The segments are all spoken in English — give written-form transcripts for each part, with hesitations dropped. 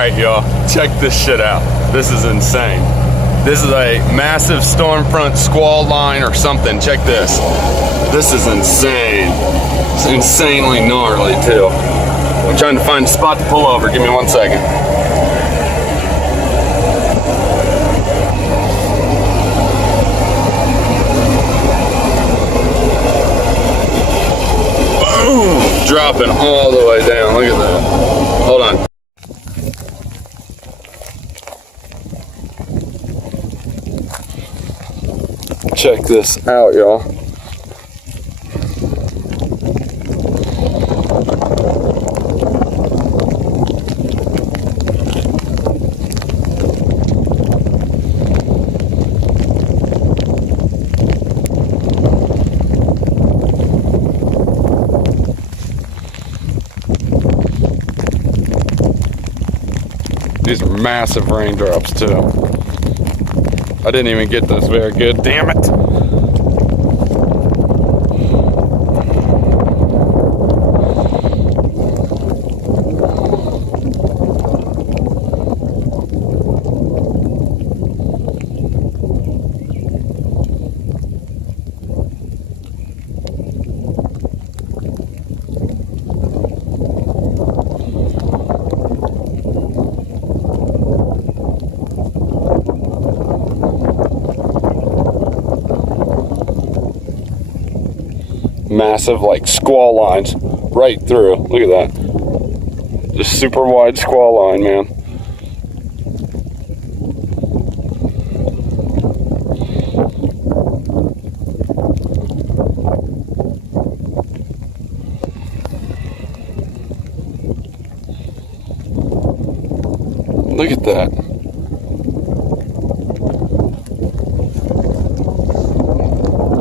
Alright, y'all, check this shit out. This is insane. This is a massive storm front squall line or something. Check this. This is insane. It's insanely gnarly, too. I'm trying to find a spot to pull over. Give me 1 second. Boom! Dropping all the way down. Look at that. Hold on. Check this out, y'all. These are massive raindrops too. I didn't even get this very good, damn it. Massive like squall lines right through. Look at that. Just super wide squall line, man. Look at that.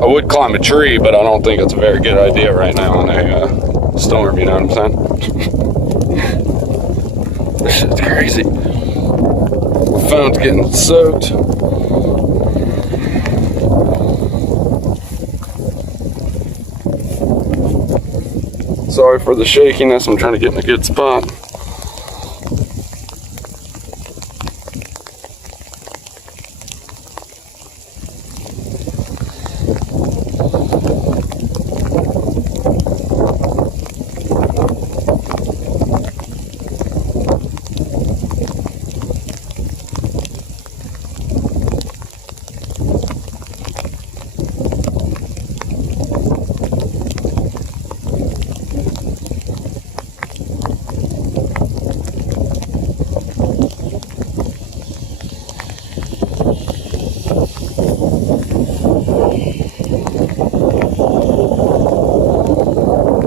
I would climb a tree, but I don't think it's a very good idea right now on a storm, you know what I'm saying? This shit's crazy. My phone's getting soaked. Sorry for the shakiness, I'm trying to get in a good spot.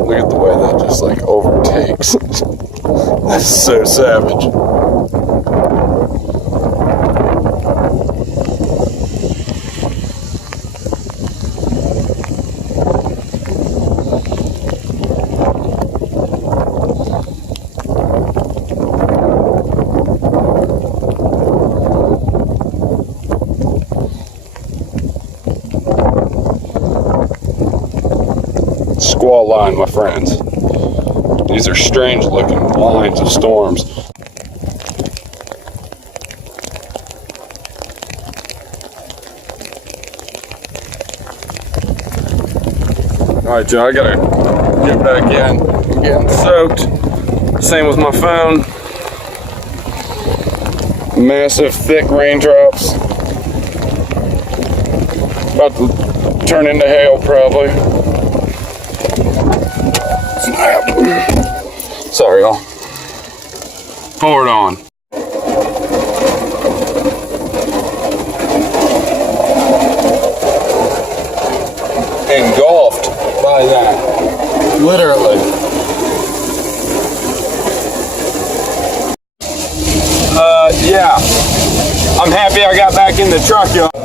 Look at the way that just like overtakes. That's so savage. Squall line, my friends. These are strange looking lines of storms. Alright, Joe, I gotta get back in. I'm getting soaked. Same with my phone. Massive, thick raindrops. About to turn into hail, probably. Snap. Sorry, y'all. Forward on. Engulfed by that. Literally. Yeah. I'm happy I got back in the truck, y'all.